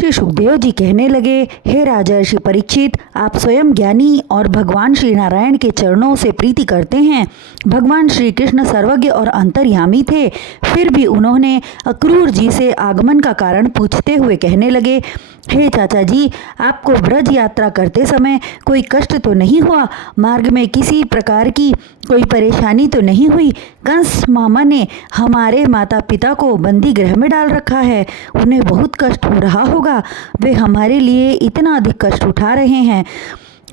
श्री सुखदेव जी कहने लगे, हे राजर्षि परीक्षित, आप स्वयं ज्ञानी और भगवान श्री नारायण के चरणों से प्रीति करते हैं। भगवान श्री कृष्ण सर्वज्ञ और अंतर्यामी थे, फिर भी उन्होंने अक्रूर जी से आगमन का कारण पूछते हुए कहने लगे, हे चाचा जी, आपको ब्रज यात्रा करते समय कोई कष्ट तो नहीं हुआ? मार्ग में किसी प्रकार की कोई परेशानी तो नहीं हुई? कंस मामा ने हमारे माता पिता को बंदी गृह में डाल रखा है, उन्हें बहुत कष्ट हो रहा होगा। वे हमारे लिए इतना अधिक कष्ट उठा रहे हैं।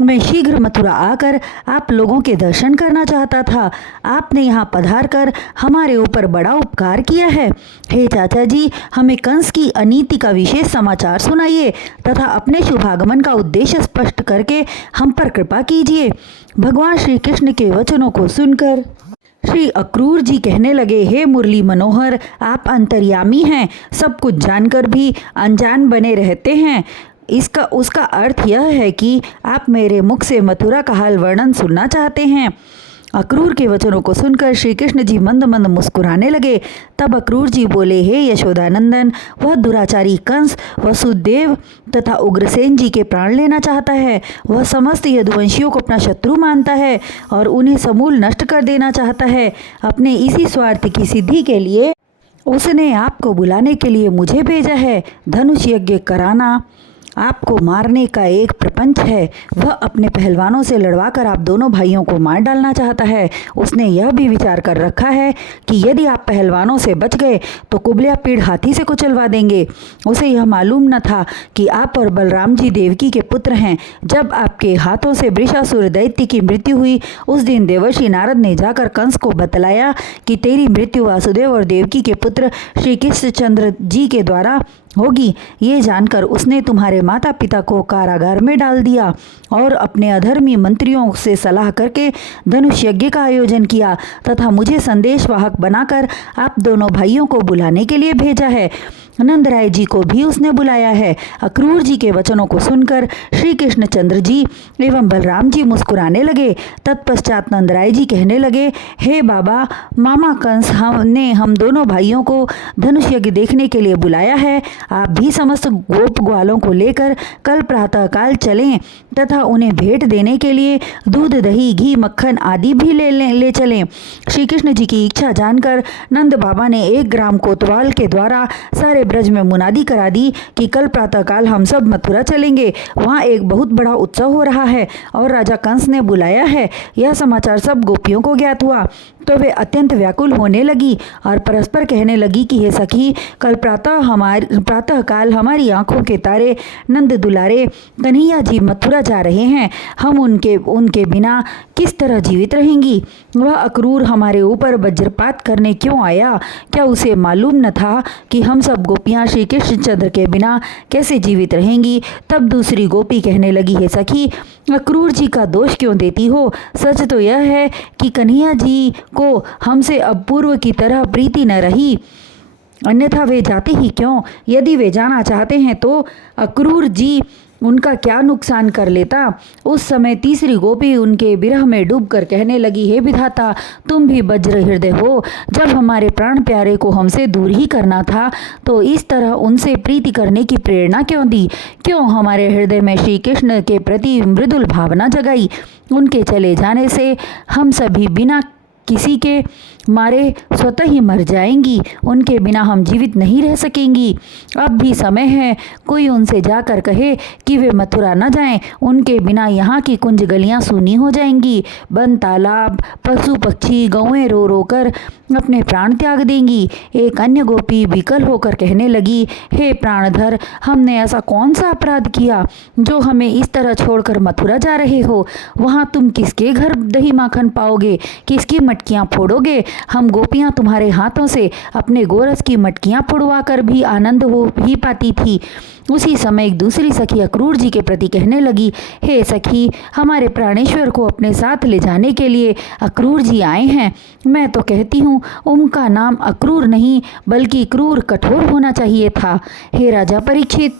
मैं शीघ्र मथुरा आकर आप लोगों के दर्शन करना चाहता था। आपने यहाँ पधार कर हमारे ऊपर बड़ा उपकार किया है। हे चाचा जी, हमें कंस की अनीति का विशेष समाचार सुनाइए तथा अपने शुभागमन का उद्देश्य स्पष्ट करके हम पर कृपा कीजिए। भगवान श्री कृष्ण के वचनों को सुनकर श्री अक्रूर जी कहने लगे, हे मुरली मनोहर, आप अंतर्यामी हैं, सब कुछ जानकर भी अनजान बने रहते हैं। उसका अर्थ यह है कि आप मेरे मुख से मथुरा का हाल वर्णन सुनना चाहते हैं। अक्रूर के वचनों को सुनकर श्री कृष्ण जी मंद मंद मुस्कुराने लगे। तब अक्रूर जी बोले, हे यशोदानंदन, वह दुराचारी कंस वसुदेव तथा उग्रसेन जी के प्राण लेना चाहता है। वह समस्त यदुवंशियों को अपना शत्रु मानता है और उन्हें समूल नष्ट कर देना चाहता है। अपने इसी स्वार्थ की सिद्धि के लिए उसने आपको बुलाने के लिए मुझे भेजा है। धनुष यज्ञ कराना आपको मारने का एक प्रपंच है। वह अपने पहलवानों से लड़वाकर आप दोनों भाइयों को मार डालना चाहता है। उसने यह भी विचार कर रखा है कि यदि आप पहलवानों से बच गए तो कुबलिया पीड़ हाथी से कुचलवा देंगे। उसे यह मालूम न था कि आप और बलराम जी देवकी के पुत्र हैं। जब आपके हाथों से वृषासुर दैत्य की मृत्यु हुई, उस दिन देवर्षि नारद ने जाकर कंस को बतलाया कि तेरी मृत्यु वासुदेव और देवकी के पुत्र श्री कृष्णचंद्र जी के द्वारा होगी। ये जानकर उसने तुम्हारे माता पिता को कारागार में डाल दिया और अपने अधर्मी मंत्रियों से सलाह करके धनुष यज्ञ का आयोजन किया तथा मुझे संदेशवाहक बनाकर आप दोनों भाइयों को बुलाने के लिए भेजा है। नंदराय जी को भी उसने बुलाया है। अक्रूर जी के वचनों को सुनकर श्री कृष्णचंद्र जी एवं बलराम जी मुस्कुराने लगे। तत्पश्चात नंदराय जी कहने लगे, हे बाबा, मामा कंस ने हम दोनों भाइयों को धनुष यज्ञ देखने के लिए बुलाया है। आप भी समस्त गोप ग्वालों को लेकर कल प्रातःकाल चलें तथा उन्हें भेंट देने के लिए दूध, दही, घी, मक्खन आदि भी ले चलें। श्री कृष्ण जी की इच्छा जानकर नंद बाबा ने 1 ग्राम कोतवाल के द्वारा सारे ब्रज में मुनादी करा दी कि कल प्रातःकाल हम सब मथुरा चलेंगे। वहाँ एक बहुत बड़ा उत्सव हो रहा है और राजा कंस ने बुलाया है। यह समाचार सब गोपियों को ज्ञात हुआ तो वे अत्यंत व्याकुल होने लगी और परस्पर कहने लगी कि हे सखी, कल प्रातःकाल हमारी आंखों के तारे नंद दुलारे कन्हैया जी मथुरा जा रहे हैं। हम उनके बिना किस तरह जीवित रहेंगी? वह अक्रूर हमारे ऊपर वज्रपात करने क्यों आया? क्या उसे मालूम न था कि हम सब गोपियाँ श्री कृष्णचंद्र के बिना कैसे जीवित रहेंगी? तब दूसरी गोपी कहने लगी, हे सखी, अक्रूर जी का दोष क्यों देती हो? सच तो यह है कि कन्हैया जी को हमसे अब पूर्व की तरह प्रीति न रही, अन्यथा वे जाते ही क्यों? यदि वे जाना चाहते हैं तो अक्रूर जी उनका क्या नुकसान कर लेता? उस समय तीसरी गोपी उनके विरह में डूबकर कहने लगी, हे विधाता, तुम भी वज्र हृदय हो। जब हमारे प्राण प्यारे को हमसे दूर ही करना था तो इस तरह उनसे प्रीति करने की प्रेरणा क्यों दी? क्यों हमारे हृदय में श्री कृष्ण के प्रति मृदुल भावना जगाई? उनके चले जाने से हम सभी बिना किसी के मारे स्वतः ही मर जाएंगी। उनके बिना हम जीवित नहीं रह सकेंगी। अब भी समय है, कोई उनसे जाकर कहे कि वे मथुरा न जाएं। उनके बिना यहाँ की कुंज गलियाँ सूनी हो जाएंगी। वन, तालाब, पशु पक्षी, गौएं रो रो कर अपने प्राण त्याग देंगी। एक अन्य गोपी विकल होकर कहने लगी, हे प्राणधर, हमने ऐसा कौन सा अपराध किया जो हमें इस तरह छोड़कर मथुरा जा रहे हो? वहाँ तुम किसके घर दही माखन पाओगे? किसकी मटकियाँ फोड़ोगे? हम गोपियाँ तुम्हारे हाथों से अपने गोरस की मटकियाँ फोड़वा कर भी आनंद हो ही पाती थी। उसी समय एक दूसरी सखी अक्रूर जी के प्रति कहने लगी, हे सखी, हमारे प्राणेश्वर को अपने साथ ले जाने के लिए अक्रूर जी आए हैं। मैं तो कहती हूँ उनका नाम अक्रूर नहीं बल्कि क्रूर कठोर होना चाहिए था। हे राजा परीक्षित,